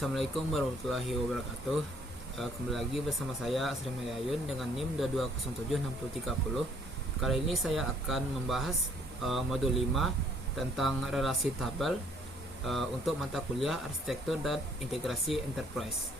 Assalamualaikum warahmatullahi wabarakatuh. Kembali lagi bersama saya Asri Mayayun dengan NIM 22076030. Kali ini saya akan membahas modul 5 tentang relasi tabel untuk mata kuliah Arsitektur dan Integrasi Enterprise.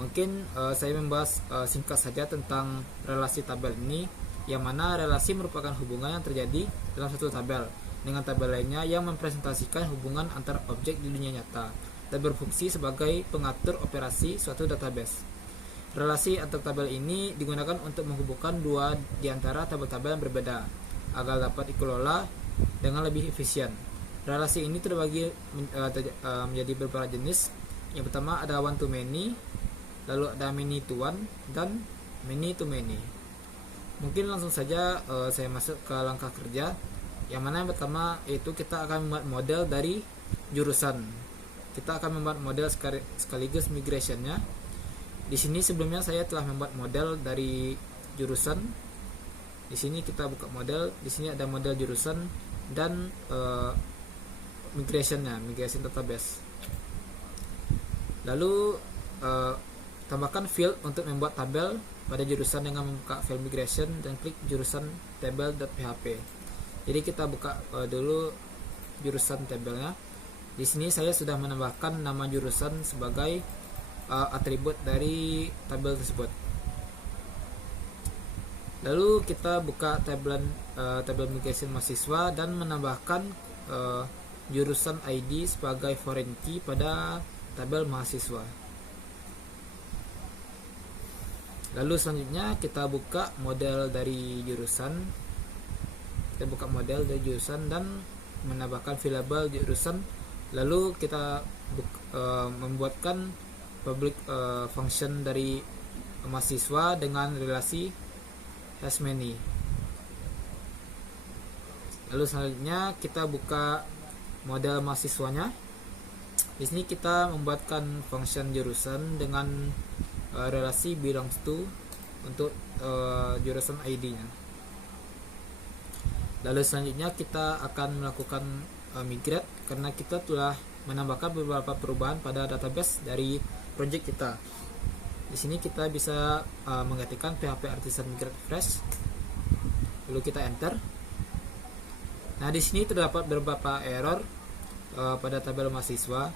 Mungkin saya membahas singkat saja tentang relasi tabel ini, yang mana relasi merupakan hubungan yang terjadi dalam satu tabel dengan tabel lainnya yang mempresentasikan hubungan antar objek di dunia nyata dan berfungsi sebagai pengatur operasi suatu database. Relasi antar tabel ini digunakan untuk menghubungkan dua di antara tabel-tabel yang berbeda agar dapat dikelola dengan lebih efisien. Relasi ini terbagi menjadi beberapa jenis. Yang pertama ada one to many, lalu ada many to one, dan many to many. Mungkin langsung saja saya masuk ke langkah kerja. Yang mana yang pertama yaitu kita akan membuat model dari jurusan. Kita akan membuat model sekaligus migrationnya. Di sini sebelumnya saya telah membuat model dari jurusan. Di sini kita buka model. Di sini ada model jurusan dan migrationnya, migration database. Lalu tambahkan field untuk membuat tabel pada jurusan dengan membuka file migration dan klik jurusan table.php. Jadi kita buka dulu jurusan tabelnya. Di sini saya sudah menambahkan nama jurusan sebagai atribut dari tabel tersebut. Lalu kita buka tabel migration mahasiswa dan menambahkan jurusan ID sebagai foreign key pada tabel mahasiswa. Lalu selanjutnya kita buka model dari jurusan. Kita buka model dari jurusan dan menambahkan variable jurusan. Lalu kita membuatkan public function dari mahasiswa dengan relasi has many. Lalu selanjutnya kita buka model mahasiswanya. Di sini kita membuatkan function jurusan dengan relasi belongs to untuk jurusan ID-nya. Lalu selanjutnya kita akan melakukan migrate karena kita telah menambahkan beberapa perubahan pada database dari project kita. Di sini kita bisa menggantikan PHP Artisan Migrate Fresh. Lalu kita enter. Nah, di sini terdapat beberapa error pada tabel mahasiswa.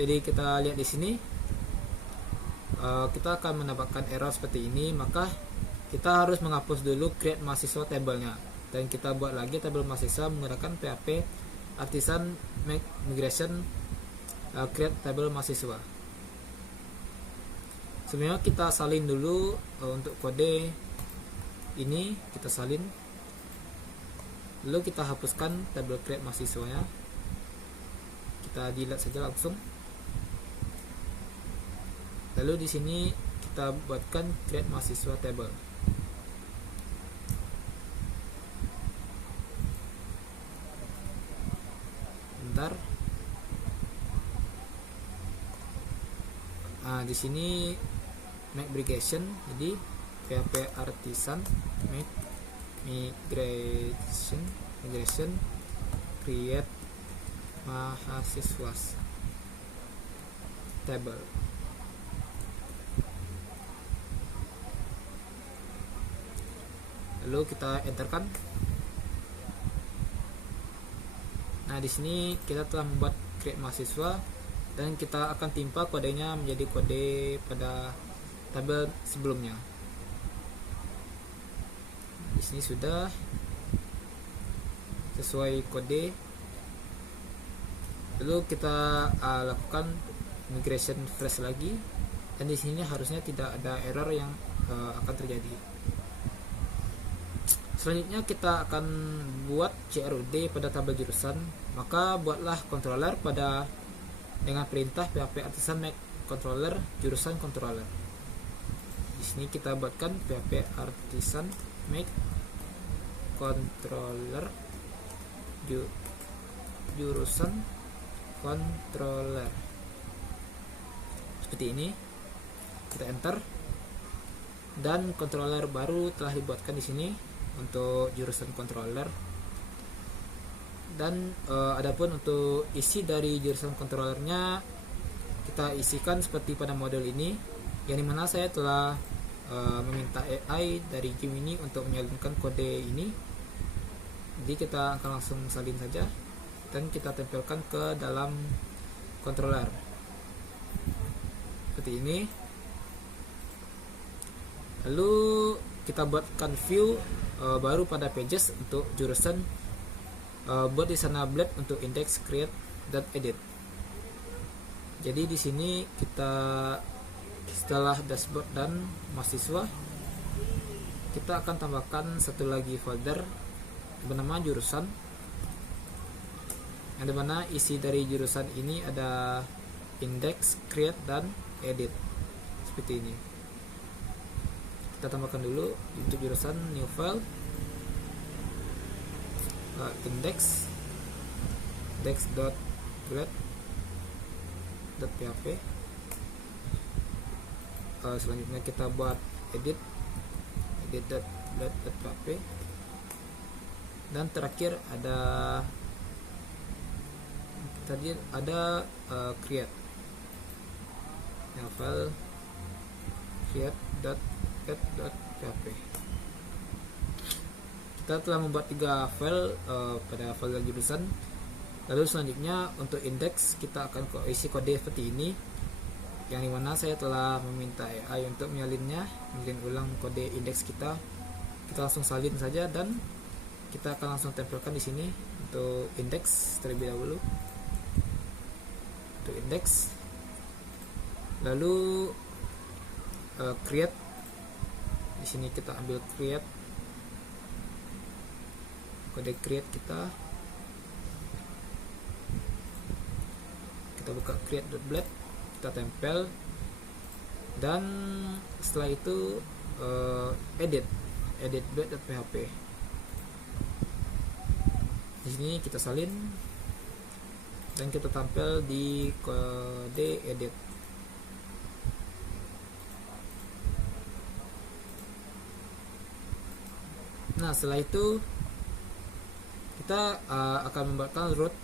Jadi kita lihat di sini kita akan mendapatkan error seperti ini, maka kita harus menghapus dulu create mahasiswa tabelnya dan kita buat lagi tabel mahasiswa menggunakan PHP Artisan Migration create tabel mahasiswa. Sebenarnya kita salin dulu untuk kode ini, kita salin. Lalu kita hapuskan tabel create mahasiswanya. Kita delete saja langsung. Lalu di sini kita buatkan create mahasiswa table. Bentar. Nah, di sini migration, jadi PHP Artisan migration create mahasiswa table. Lalu kita enterkan. Nah, di sini kita telah membuat create mahasiswa dan kita akan timpa kodenya menjadi kode pada tabel sebelumnya. Di sini sudah sesuai kode. Lalu kita lakukan migration fresh lagi dan di sini harusnya tidak ada error yang akan terjadi. Selanjutnya kita akan buat CRUD pada tabel jurusan. Maka buatlah controller dengan perintah PHP Artisan make controller jurusan controller. Di sini kita buatkan PHP Artisan make controller jurusan controller. Seperti ini. Kita enter. Dan controller baru telah dibuatkan di sini untuk jurusan controller. Dan adapun untuk isi dari jurusan controllernya kita isikan seperti pada model ini, yang dimana saya telah meminta AI dari game ini untuk menyalinkan kode ini. Jadi kita akan langsung salin saja dan kita tempelkan ke dalam controller seperti ini. Lalu kita buatkan view baru pada pages untuk jurusan, buat di sana blade untuk index, create, dan edit. Jadi di sini kita setelah dashboard dan mahasiswa, kita akan tambahkan satu lagi folder bernama jurusan, yang dimana isi dari jurusan ini ada index, create, dan edit seperti ini. Kita tambahkan dulu untuk jurusan new file, index.grade.php. Selanjutnya kita buat edit.grade.php, dan terakhir ada create, yang file create.add.php. Kita telah membuat 3 file pada folder jurusan. Lalu selanjutnya untuk index kita akan isi kode seperti ini, yang dimana saya telah meminta AI untuk menyalin ulang kode index kita. Kita langsung salin saja dan kita akan langsung tempelkan di sini untuk index terlebih dahulu. Untuk index, lalu create. Di sini kita ambil create, kode create kita buka create.blade, kita tempel, dan setelah itu edit.blade.php. Di sini kita salin dan kita tampil di kode edit. Nah, setelah itu kita akan membuatkan root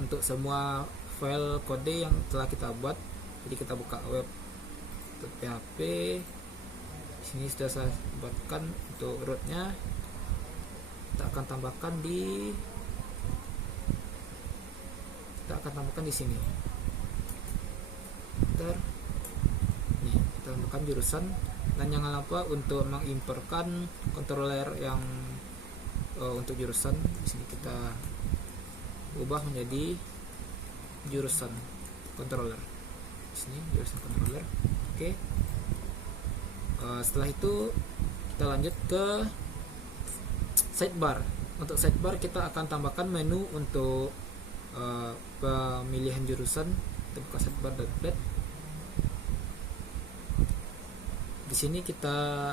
untuk semua file kode yang telah kita buat. Jadi kita buka web.php. Di sini sudah saya buatkan untuk rootnya. Kita akan tambahkan di sini. Nih, kita tambahkan jurusan, dan jangan lupa untuk mengimportkan controller yang untuk jurusan. Di sini kita ubah menjadi jurusan controller. Di sini jurusan controller. Oke. Setelah itu kita lanjut ke sidebar. Untuk sidebar kita akan tambahkan menu untuk pemilihan jurusan. Kita buka sidebar.blade. Di sini kita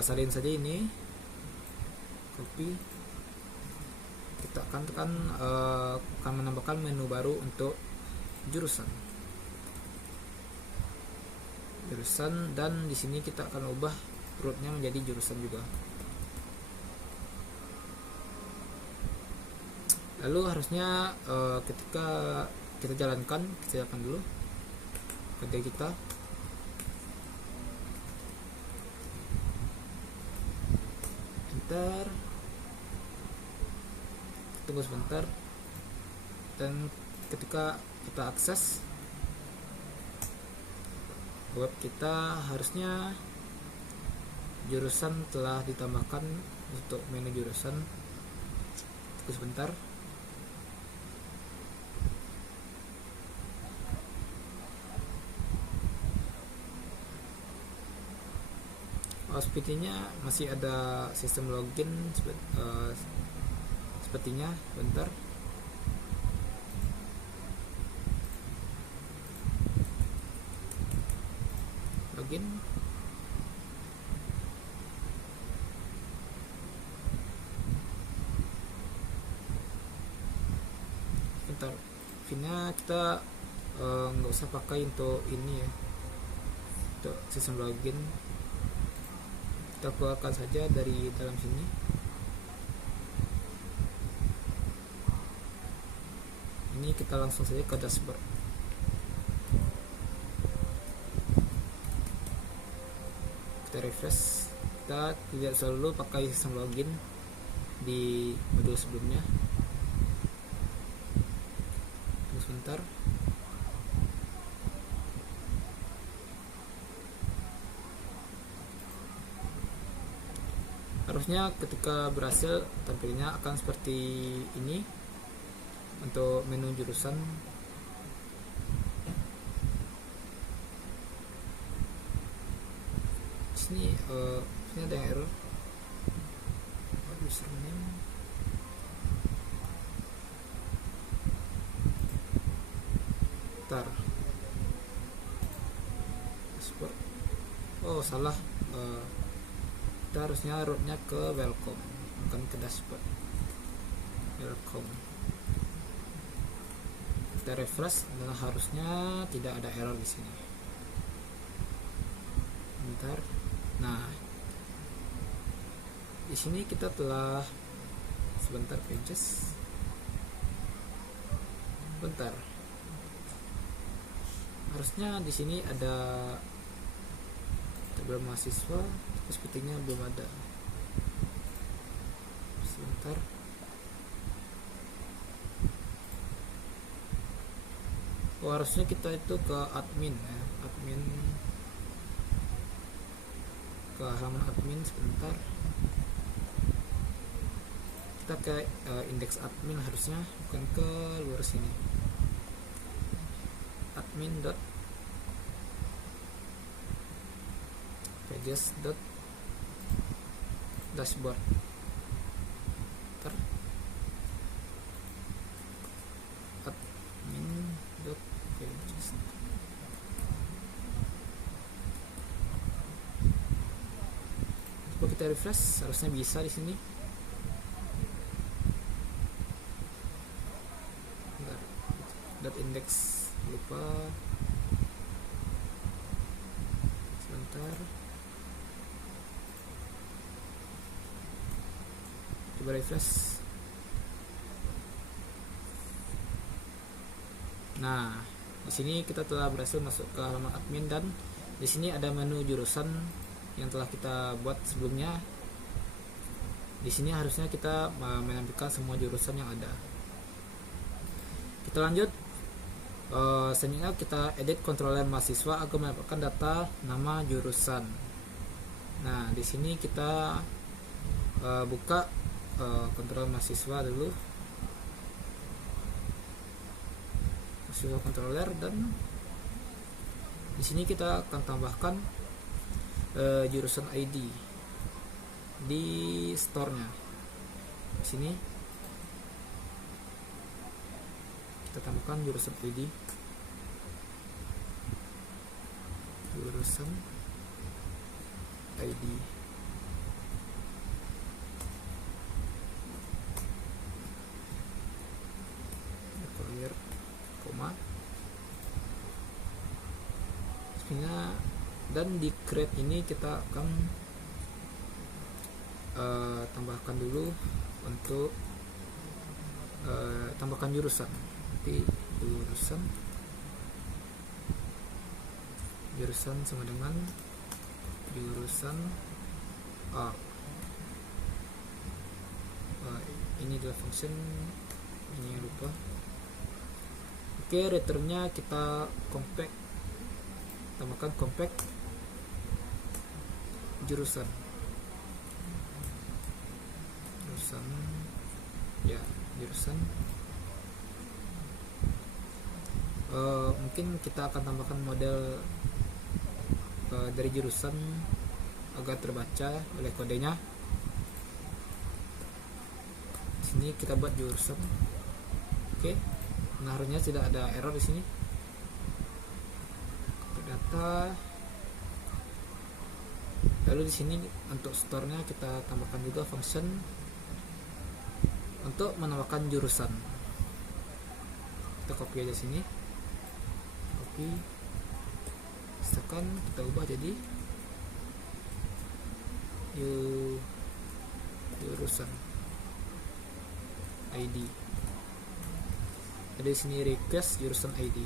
salin saja ini, copy. Kita akan tekan akan menambahkan menu baru untuk jurusan, dan di sini kita akan ubah rootnya menjadi jurusan juga. Lalu harusnya ketika kita jalankan dulu kode kita. Enter, tunggu sebentar, dan ketika kita akses web kita, harusnya jurusan telah ditambahkan untuk menu jurusan. Tunggu sebentar. Sepertinya masih ada sistem login sepertinya. Bentar. Login. Bentar. Finnya kita nggak usah pakai untuk ini ya, untuk sistem login. Kita keluarkan saja dari dalam sini. Ini kita langsung saja ke dashboard. Kita refresh. Kita tidak selalu pakai sistem login di modul sebelumnya. Tunggu sebentar. Harusnya ketika berhasil tampilnya akan seperti ini untuk menu jurusan. Sini ada yang error. Username. Bentar. Dashboard. Oh salah. Kita harusnya rootnya ke welcome, bukan ke dashboard. Welcome. Kita refresh dan harusnya tidak ada error di sini. Bentar. Nah, di sini kita telah sebentar pages. Bentar. Harusnya di sini ada tabel mahasiswa, tapi sepertinya belum ada. Sebentar. Oh, harusnya kita itu ke admin ya, admin, ke halaman admin. Sebentar, kita ke indeks admin harusnya, bukan ke luar sini. Admin dot pages dot dashboard. Admin dot pages. Coba kita refresh, harusnya bisa di sini. Dot index lupa. Sebentar. Coba refresh. Nah, di sini kita telah berhasil masuk ke halaman admin dan di sini ada menu jurusan yang telah kita buat sebelumnya. Di sini harusnya kita menampilkan semua jurusan yang ada. Kita lanjut. Selanjutnya kita edit kontroler mahasiswa agar mendapatkan data nama jurusan. Nah, di sini kita buka kontrol mahasiswa dulu, mahasiswa controller, dan di sini kita akan tambahkan jurusan ID di store-nya. Di sini kita tambahkan jurusan ID, jurusan ID. Clear, koma. Sebenarnya, dan di create ini kita akan tambahkan dulu untuk tambahkan jurusan. Nanti jurusan sama dengan jurusan A. Ini adalah function, ini yang lupa. Oke, returnnya kita compact, tambahkan compact jurusan ya, jurusan. Mungkin kita akan tambahkan model dari jurusan agar terbaca oleh kodenya. Di sini kita buat jurusan. Oke. Nah, harusnya tidak ada error di sini. Data. Lalu di sini untuk store-nya kita tambahkan juga function untuk menambahkan jurusan. Kita copy aja sini. Copy. Misalkan kita ubah jadi jurusan ID. Ada di sini request jurusan ID.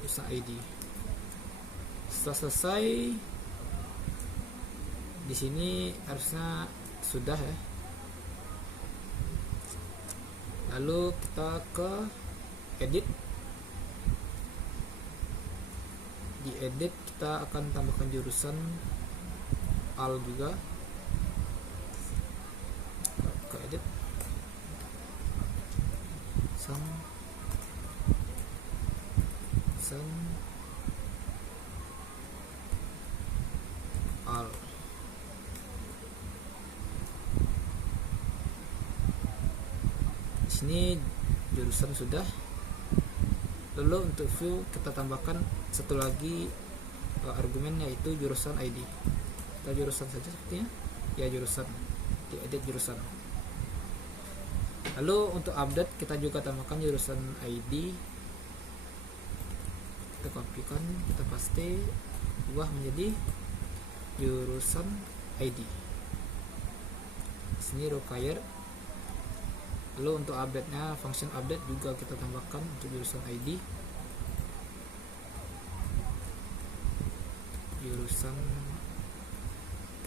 Jurusan ID. Setelah selesai, di sini harusnya sudah ya. Lalu kita ke edit. Di edit kita akan tambahkan jurusan AL juga. Ke edit sang AL. Di sini jurusan sudah. Lalu untuk view kita tambahkan satu lagi argumen, yaitu jurusan ID. Kita jurusan saja sepertinya ya, jurusan, di edit jurusan. Lalu untuk update kita juga tambahkan jurusan ID. Kita kopikan, kita paste, ubah menjadi jurusan ID. Sini require. Lalu untuk update-nya, function update juga kita tambahkan untuk jurusan ID. Jurusan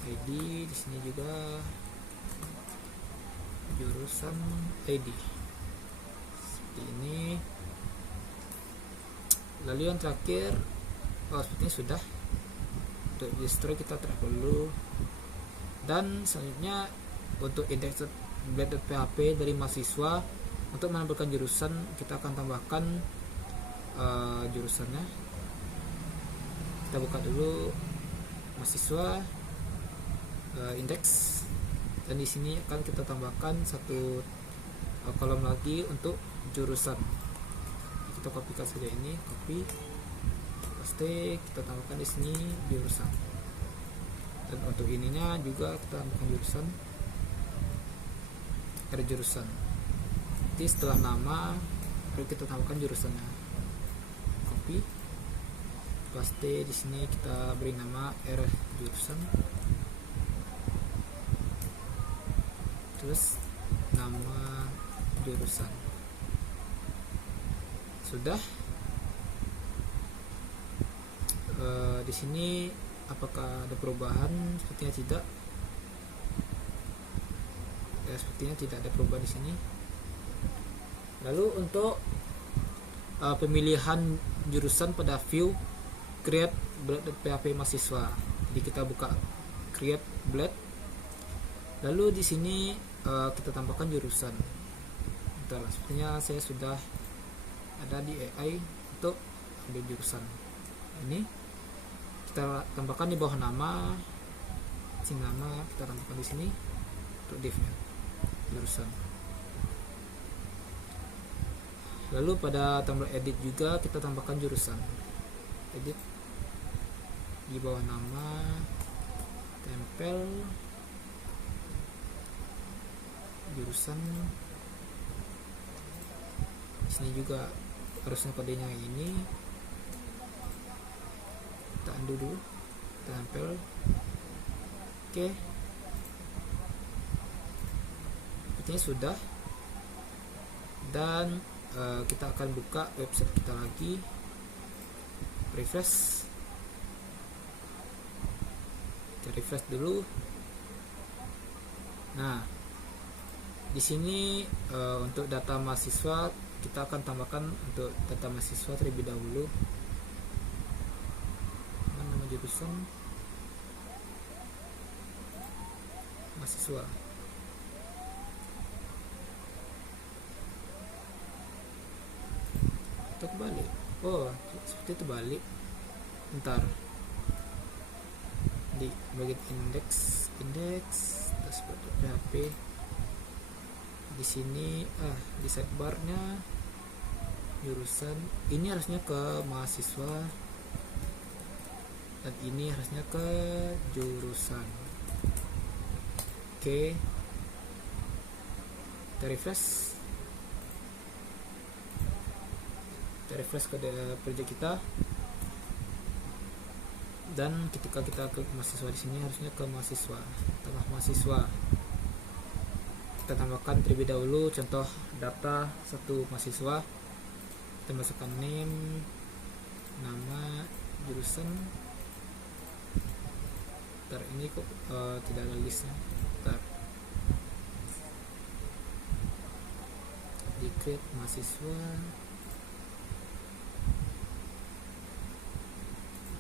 ID di sini juga jurusan ID. Seperti ini. Lalu yang terakhir, sepertinya sudah. Untuk distro kita tidak perlu. Dan selanjutnya untuk index.blade.php dari mahasiswa, untuk menambahkan jurusan kita akan tambahkan jurusannya. Kita buka dulu mahasiswa index, dan di sini akan kita tambahkan satu kolom lagi untuk jurusan. Kita kopikan saja ini, copy, paste, kita tambahkan di sini jurusan. Dan untuk ininya juga kita tambahkan jurusan. Ada jurusan. Jadi setelah nama baru kita tambahkan jurusannya. Copy, paste, di sini kita beri nama R jurusan. Terus nama jurusan. Sudah. Di sini apakah ada perubahan? Sepertinya tidak. Ya, sepertinya tidak ada perubahan di sini. Lalu untuk pemilihan jurusan pada view create blade.php mahasiswa. Jadi kita buka create blade. Lalu di sini kita tambahkan jurusan. Bentar, sepertinya saya sudah ada di AI untuk ambil jurusan. Ini kita tambahkan di bawah nama, sing nama kita tambahkan di sini untuk div-nya jurusan. Lalu pada tombol edit juga kita tambahkan jurusan. Edit di bawah nama, tempel jurusan. Di sini juga harusnya kodenya ini. Kita undo dulu, tempel. Oke. Sepertinya sudah. Dan kita akan buka website kita lagi. Refresh. Kita refresh dulu. Nah, di sini untuk data mahasiswa kita akan tambahkan untuk data mahasiswa terlebih dahulu. Nama jurusan mahasiswa. Kita kebalik. Oh, seperti itu balik. Bentar. Di bagian indeks dashboard.php. Di sini di sidebarnya jurusan ini harusnya ke mahasiswa, dan ini harusnya ke jurusan. Oke, kita refresh ke project kita, dan ketika kita klik mahasiswa di sini harusnya ke mahasiswa, tambah mahasiswa. kita tambahkan terlebih dahulu contoh data satu mahasiswa. Kita masukkan name, nama, jurusan. Bentar, ini kok tidak ada listnya. Bentar. Di create mahasiswa.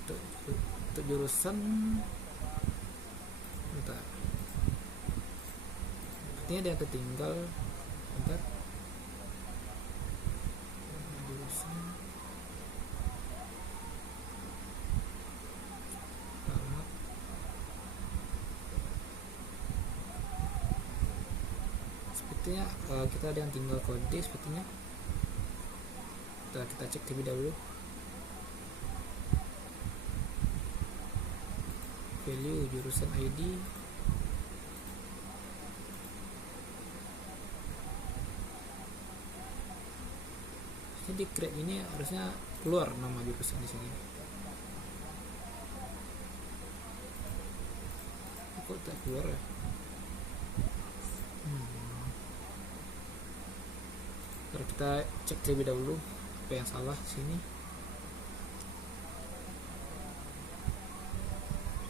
Untuk jurusan, bentar, artinya ada yang tertinggal. Bentar, jurusan, alamat, sepertinya kita ada yang tinggal kode sepertinya. Kita cek terlebih dahulu. Value jurusan ID, jadi di create ini harusnya keluar nama jurusan di sini. Kok tak keluar ya? Terus kita cek terlebih dahulu apa yang salah di sini.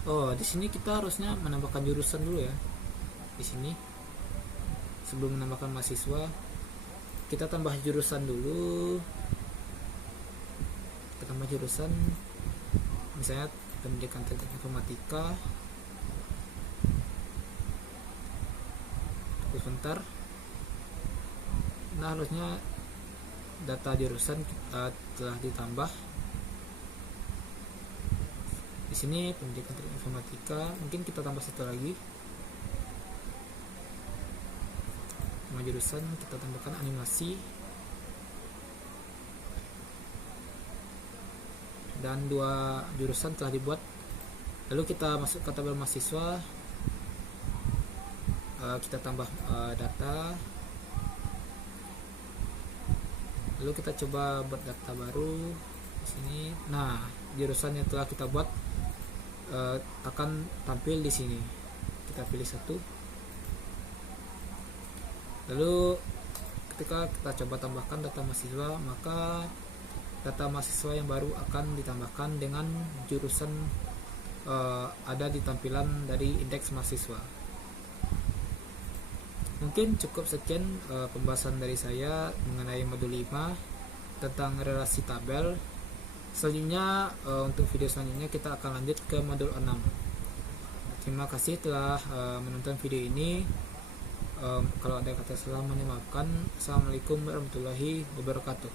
Oh, di sini kita harusnya menambahkan jurusan dulu ya. Di sini sebelum menambahkan mahasiswa, kita tambah jurusan dulu. Kita tambah jurusan, misalnya pendidikan teknik informatika. Tunggu sebentar. Nah, harusnya data jurusan telah ditambah. Di sini pendidikan teknik informatika, mungkin kita tambah satu lagi. Nama jurusan kita tambahkan animasi, dan 2 jurusan telah dibuat. Lalu kita masuk ke tabel mahasiswa, kita tambah data. Lalu kita coba buat data baru di sini. Nah, jurusan yang telah kita buat akan tampil di sini. Kita pilih satu. Lalu ketika kita coba tambahkan data mahasiswa, maka data mahasiswa yang baru akan ditambahkan dengan jurusan ada di tampilan dari indeks mahasiswa. Mungkin cukup sekian pembahasan dari saya mengenai modul 5 tentang relasi tabel. Selanjutnya untuk video selanjutnya kita akan lanjut ke modul 6. Terima kasih telah menonton video ini. Kalau ada kata salah, mohon dimaafkan. Assalamualaikum warahmatullahi wabarakatuh.